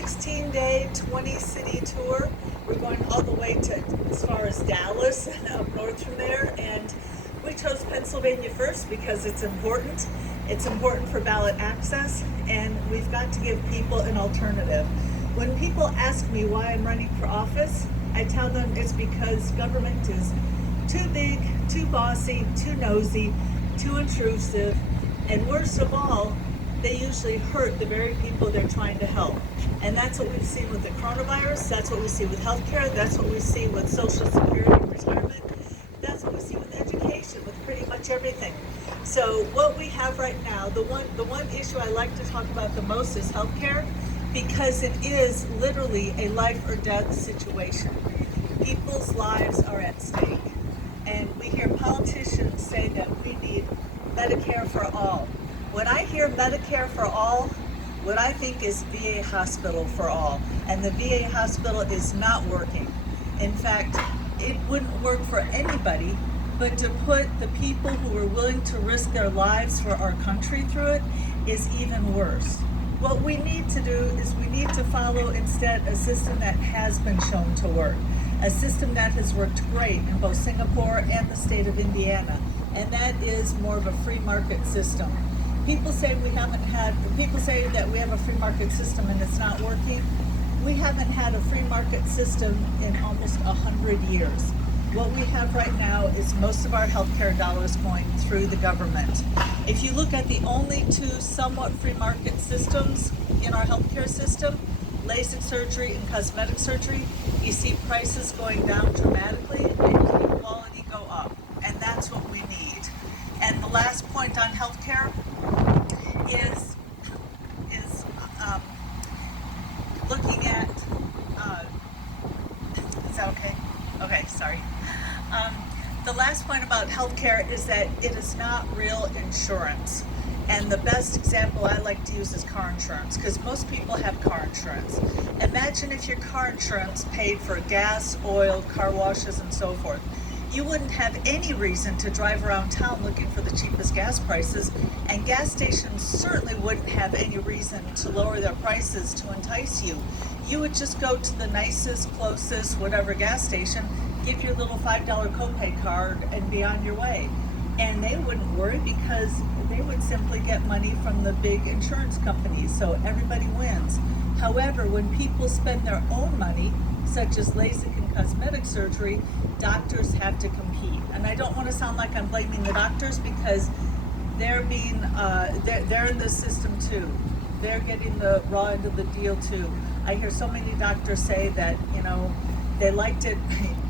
16-day, 20-city tour. We're going all the way to as far as Dallas and up north from there. And we chose Pennsylvania first because it's important. It's important for ballot access, and we've got to give people an alternative. When people ask me why I'm running for office, I tell them it's because government is too big, too bossy, too nosy, too intrusive, and worst of all, they usually hurt the very people they're trying to help. And that's what we've seen with the coronavirus, that's what we see with healthcare, that's what we see with Social Security and retirement, that's what we see with education, with pretty much everything. So what we have right now, the one issue I like to talk about the most is healthcare, because it is literally a life or death situation. People's lives are at stake. And we hear politicians say that we need Medicare for all. When I hear Medicare for all, what I think is VA hospital for all. And the VA hospital is not working. In fact, it wouldn't work for anybody, but to put the people who are willing to risk their lives for our country through it is even worse. What we need to do is we need to follow instead a system that has been shown to work. A system that has worked great in both Singapore and the state of Indiana. And that is more of a free market system. People say that we have a free market system and it's not working. We haven't had a free market system in almost 100 years. What we have right now is most of our healthcare dollars going through the government. If you look at the only two somewhat free market systems in our healthcare system, LASIK surgery and cosmetic surgery, you see prices going down dramatically and you see quality go up. And that's what we need. And the last point on healthcare is looking at, is that okay? Okay, sorry. The last point about healthcare is that it is not real insurance. And the best example I like to use is car insurance, because most people have car insurance. Imagine if your car insurance paid for gas, oil, car washes, and so forth. You wouldn't have any reason to drive around town looking for the cheapest gas prices, and gas stations certainly wouldn't have any reason to lower their prices to entice you. You would just go to the nicest, closest, whatever gas station, give your little $5 copay card, and be on your way. And they wouldn't worry because they would simply get money from the big insurance companies, so everybody wins. However, when people spend their own money, such as LASIK and cosmetic surgery, doctors have to compete. And I don't want to sound like I'm blaming the doctors, because they're in the system too. They're getting the raw end of the deal too. I hear so many doctors say that, they liked it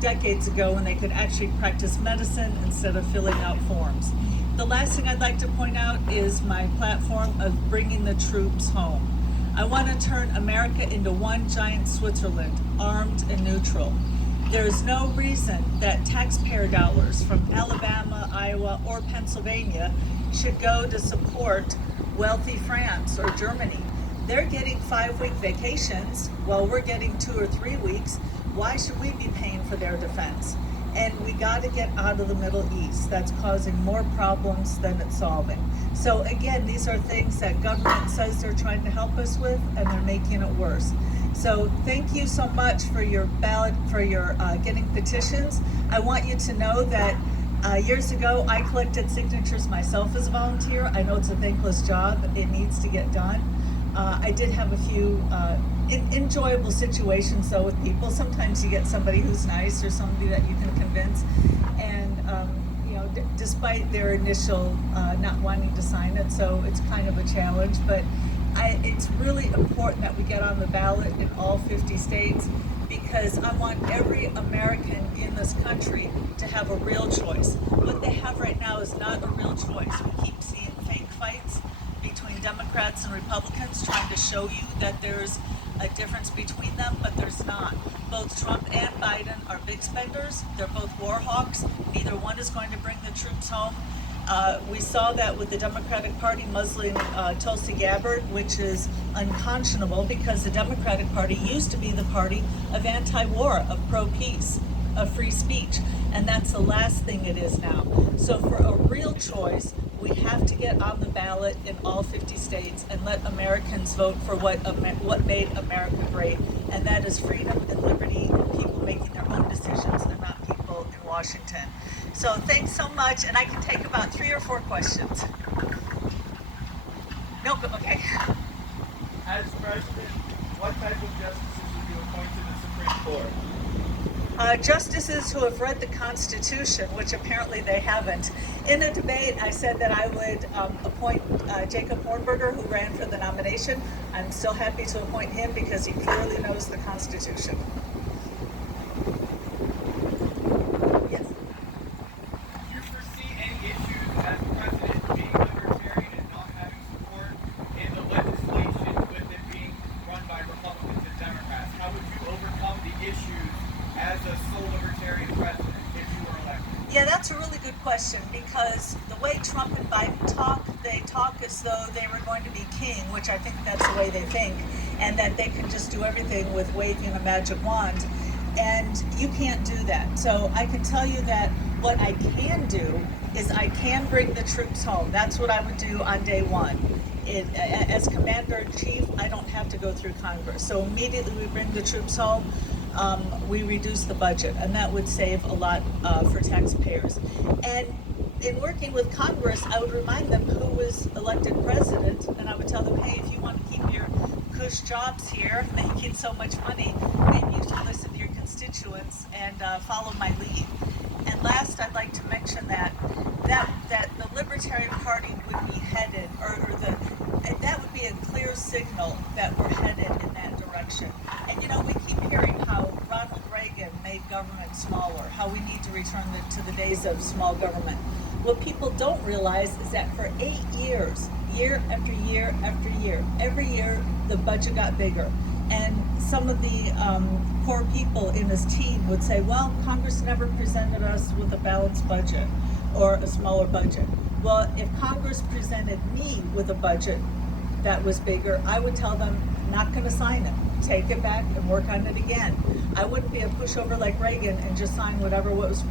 decades ago when they could actually practice medicine instead of filling out forms. The last thing I'd like to point out is my platform of bringing the troops home. I want to turn America into one giant Switzerland, armed and neutral. There's no reason that taxpayer dollars from Alabama, Iowa, or Pennsylvania should go to support wealthy France or Germany. They're getting 5-week vacations while we're getting 2 or 3 weeks. Why should we be paying for their defense? And we got to get out of the Middle East. That's causing more problems than it's solving. So again, these are things that government says they're trying to help us with, and they're making it worse. So thank you so much for your ballot, for your getting petitions. I want you to know that years ago, I collected signatures myself as a volunteer. I know it's a thankless job. It needs to get done. I did have a few enjoyable situations though with people. Sometimes you get somebody who's nice or somebody that you can convince, and despite their initial not wanting to sign it, so it's kind of a challenge. But it's really important that we get on the ballot in all 50 states, because I want every American in this country to have a real choice. What they have right now is not a real choice. We keep seeing fake fights between Democrats and Republicans, trying to show you that there's a difference between them, but there's not. Both Trump and Biden are big spenders. They're both war hawks. Neither one is going to bring the troops home. We saw that with the Democratic Party muzzling Tulsi Gabbard, which is unconscionable, because the Democratic Party used to be the party of anti-war, of pro-peace, of free speech, and that's the last thing it is now. So for a real choice, We have to get on the ballot in all 50 states and let Americans vote for what made America great, and that is freedom and liberty and people making their own decisions and not people in Washington. So thanks so much, and I can take about 3 or 4 questions. No, okay. As president, what type of justices would you appoint to the Supreme Court? Justices who have read the Constitution, which apparently they haven't. In a debate, I said that I would appoint Jacob Hornberger, who ran for the nomination. I'm still happy to appoint him because he clearly knows the Constitution. Yes. Do you foresee any issues as president being libertarian and not having support in the legislation with it being run by Republicans and Democrats? How would you overcome the issues as a sole libertarian president if you were elected? Yeah, that's a really good question, because the way Trump and Biden talk, they talk as though they were going to be king, which I think that's the way they think, and that they can just do everything with waving a magic wand. And you can't do that. So I can tell you that what I can do is I can bring the troops home. That's what I would do on day one. As commander-in-chief, I don't have to go through Congress. So immediately we bring the troops home. We reduce the budget, and that would save a lot for taxpayers. And in working with Congress, I would remind them who was elected president, and I would tell them, hey, if you want to keep your cush jobs here, making so much money, maybe you should listen to your constituents and follow my lead. And last, I'd like to mention that the Libertarian Party would be headed, that would be a clear signal that we're headed in that direction. And we keep hearing how Ronald Reagan made government smaller, how we need to return to the days of small government. What people don't realize is that for 8 years, year after year after year, every year the budget got bigger. And some of the poor people in his team would say, well, Congress never presented us with a balanced budget or a smaller budget. Well, if Congress presented me with a budget that was bigger, I would tell them, not going to sign it. Take it back and work on it again. I wouldn't be a pushover like Reagan and just sign whatever was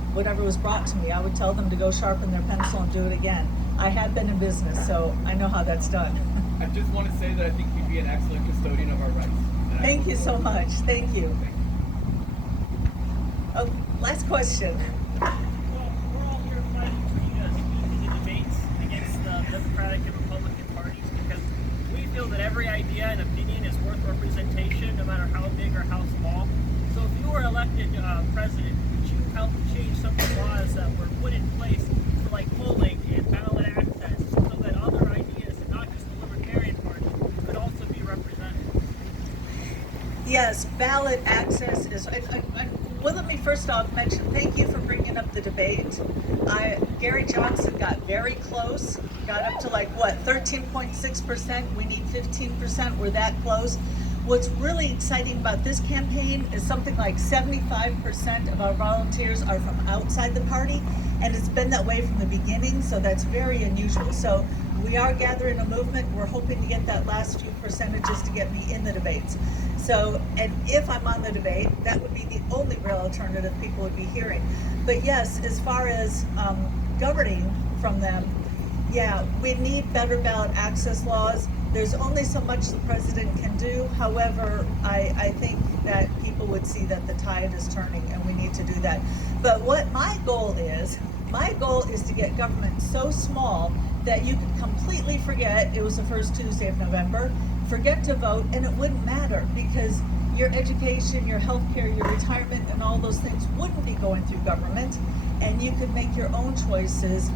brought to me. I would tell them to go sharpen their pencil and do it again. I have been in business, so I know how that's done. I just want to say that I think you'd be an excellent custodian of our rights. Thank you so much. Thank you. Oh, last question. Well, we're all here tonight to speak in the debates against the Democratic and Republican parties, because we feel that every idea and opinion is worth representation, no matter how big or how small. So if you were elected president, would you help change some of the laws that were put in place for like polling and ballot access, so that other ideas, and not just the Libertarian Party, could also be represented? Yes, ballot access is. Well, let me first off mention, thank you for bringing up the debate. Gary Jorgensen got very close, got up to 13.6%. We need 15%. We're that close. What's really exciting about this campaign is something like 75% of our volunteers are from outside the party, and it's been that way from the beginning, so that's very unusual. So we are gathering a movement. We're hoping to get that last few percentages to get me in the debates. So, and if I'm on the debate, that would be the only real alternative people would be hearing. But yes, as far as governing from them, yeah, we need better ballot access laws. There's only so much the president can do. However, I think that people would see that the tide is turning and we need to do that. But what my goal is to get government so small that you can completely forget it was the first Tuesday of November, forget to vote, and it wouldn't matter, because your education, your health care, your retirement, and all those things wouldn't be going through government, and you could make your own choices,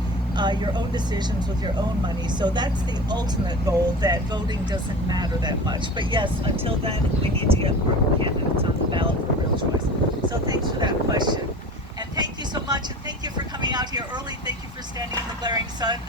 your own decisions with your own money. So that's the ultimate goal, that voting doesn't matter that much. But yes, until then, we need to get more candidates on the ballot for real choice. So thanks for that question. And thank you so much, and thank you for coming out here early. Thank you for standing in the glaring sun.